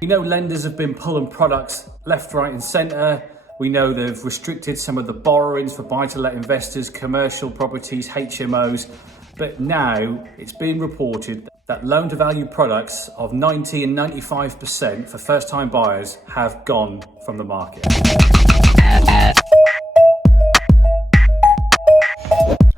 We know lenders have been pulling products left, right and centre. We know they've restricted some of the borrowings for buy-to-let investors, commercial properties, HMOs. But now it's been reported that loan-to-value products of 90 and 95% for first-time buyers have gone from the market.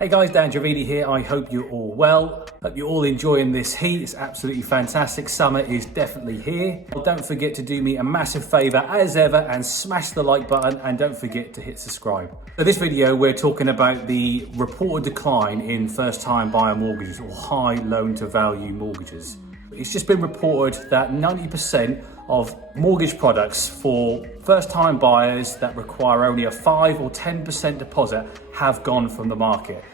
Hey guys, Dan Javidi here. I hope you're all well. Hope you're all enjoying this heat. It's absolutely fantastic. Summer is definitely here. Don't forget to do me a massive favor as ever and smash the like button, and don't forget to hit subscribe. So this video, we're talking about the reported decline in first-time buyer mortgages or high loan-to-value mortgages. It's just been reported that 90% of mortgage products for first-time buyers that require only a 5 or 10% deposit have gone from the market.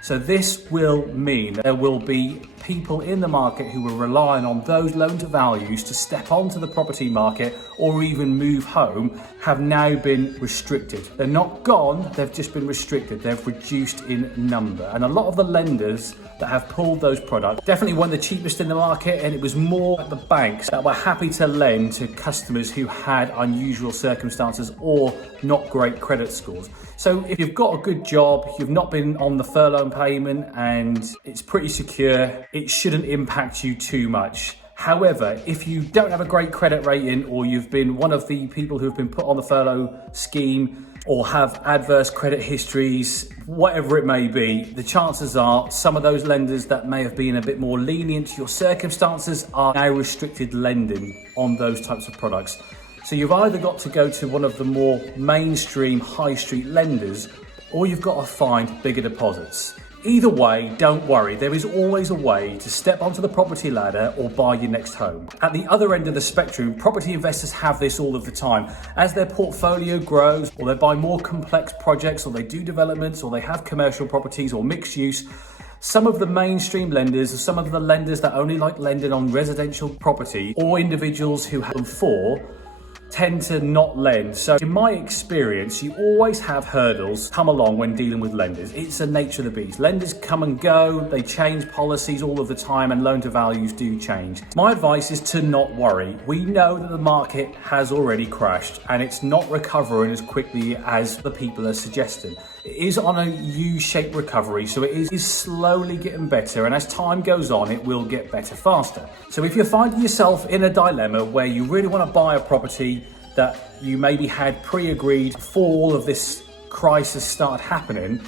So this will mean there will be people in the market who are relying on those loan to values to step onto the property market or even move home have now been restricted. They're not gone, they've just been restricted. They've reduced in number. And a lot of the lenders that have pulled those products definitely weren't the cheapest in the market, and it was more the banks that were happy to lend to customers who had unusual circumstances or not great credit scores. So if you've got a good job, you've not been on the furlough payment and it's pretty secure, it shouldn't impact you too much. However, if you don't have a great credit rating, or you've been one of the people who've been put on the furlough scheme, or have adverse credit histories, whatever it may be, the chances are some of those lenders that may have been a bit more lenient to your circumstances are now restricted lending on those types of products. So you've either got to go to one of the more mainstream high street lenders, or you've got to find bigger deposits. Either way, don't worry, there is always a way to step onto the property ladder or buy your next home. At the other end of the spectrum, property investors have this all of the time. As their portfolio grows, or they buy more complex projects, or they do developments, or they have commercial properties or mixed use, some of the mainstream lenders, or some of the lenders that only like lending on residential property, or individuals who have them for, tend to not lend. So in my experience, you always have hurdles come along when dealing with lenders. It's the nature of the beast. Lenders come and go, they change policies all of the time, and loan to values do change. My advice is to not worry. We know that the market has already crashed and it's not recovering as quickly as the people are suggesting. It is on a U-shaped recovery, so it is slowly getting better, and as time goes on, it will get better faster. So if you're finding yourself in a dilemma where you really want to buy a property that you maybe had pre-agreed before all of this crisis started happening,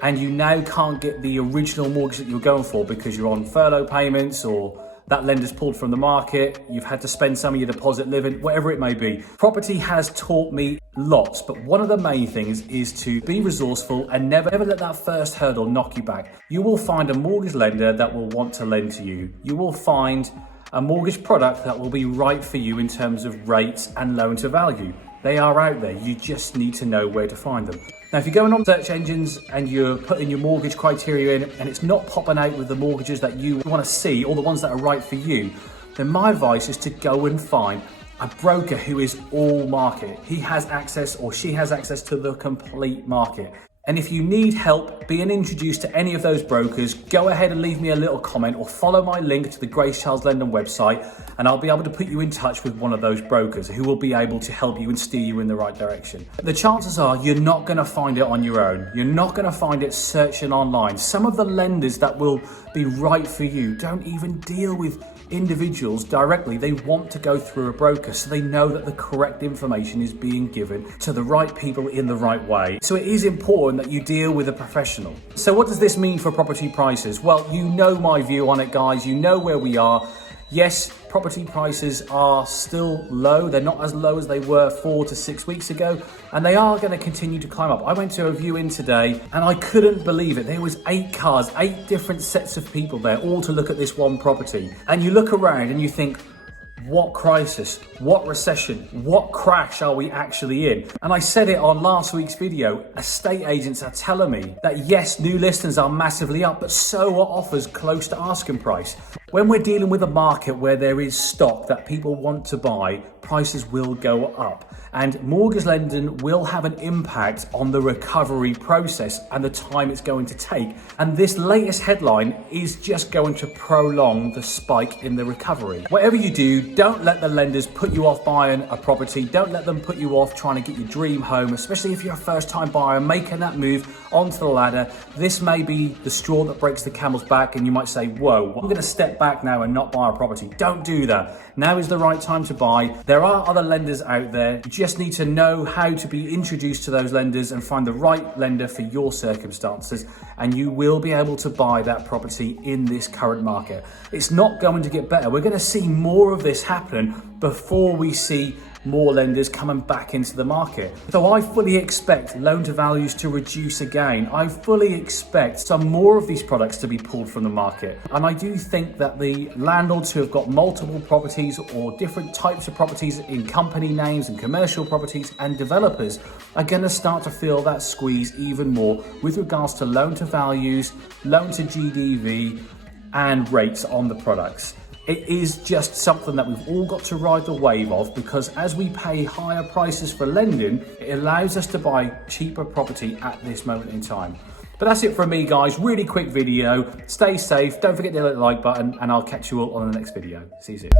and you now can't get the original mortgage that you were going for because you're on furlough payments, or that lender's pulled from the market, you've had to spend some of your deposit living, whatever it may be. Property has taught me lots, but one of the main things is to be resourceful and never let that first hurdle knock you back. You will find a mortgage lender that will want to lend to you. You will find a mortgage product that will be right for you in terms of rates and loan to value. They are out there, you just need to know where to find them. Now, if you're going on search engines and you're putting your mortgage criteria in and it's not popping out with the mortgages that you want to see, or the ones that are right for you, then my advice is to go and find a broker who is all market. He has access, or she has access, to the complete market. And if you need help being introduced to any of those brokers, go ahead and leave me a little comment, or follow my link to the Grace Charles Lendon website, and I'll be able to put you in touch with one of those brokers who will be able to help you and steer you in the right direction. The chances are you're not going to find it on your own. You're not going to find it searching online. Some of the lenders that will be right for you don't even deal with individuals directly. They want to go through a broker, so they know that the correct information is being given to the right people in the right way. So it is important that you deal with a professional. So what does this mean for property prices? Well, you know my view on it, guys. You know where we are. Yes, property prices are still low. They're not as low as they were 4 to 6 weeks ago, and they are going to continue to climb up. I went to a viewing today and I couldn't believe it. There was 8 cars, 8 different sets of people there, all to look at this one property. And you look around and you think, what crisis, what recession, what crash are we actually in? And I said it on last week's video, estate agents are telling me that yes, new listings are massively up, but so are offers close to asking price. When we're dealing with a market where there is stock that people want to buy, prices will go up. And mortgage lending will have an impact on the recovery process and the time it's going to take. And this latest headline is just going to prolong the spike in the recovery. Whatever you do, Don't let the lenders put you off buying a property. Don't let them put you off trying to get your dream home, especially if you're a first-time buyer making that move onto the ladder. This may be the straw that breaks the camel's back, and you might say, whoa, I'm going to step back now and not buy a property. Don't do that. Now is the right time to buy. There are other lenders out there. You just need to know how to be introduced to those lenders and find the right lender for your circumstances, and you will be able to buy that property in this current market. It's not going to get better. We're going to see more of this happen before we see more lenders coming back into the market. So I fully expect loan to values to reduce again. I fully expect some more of these products to be pulled from the market. And I do think that the landlords who have got multiple properties or different types of properties in company names and commercial properties and developers are going to start to feel that squeeze even more with regards to loan to values, loan to GDV, and rates on the products. It is just something that we've all got to ride the wave of, because as we pay higher prices for lending, it allows us to buy cheaper property at this moment in time. But that's it from me, guys. Really quick video. Stay safe. Don't forget to hit the like button, and I'll catch you all on the next video. See you soon.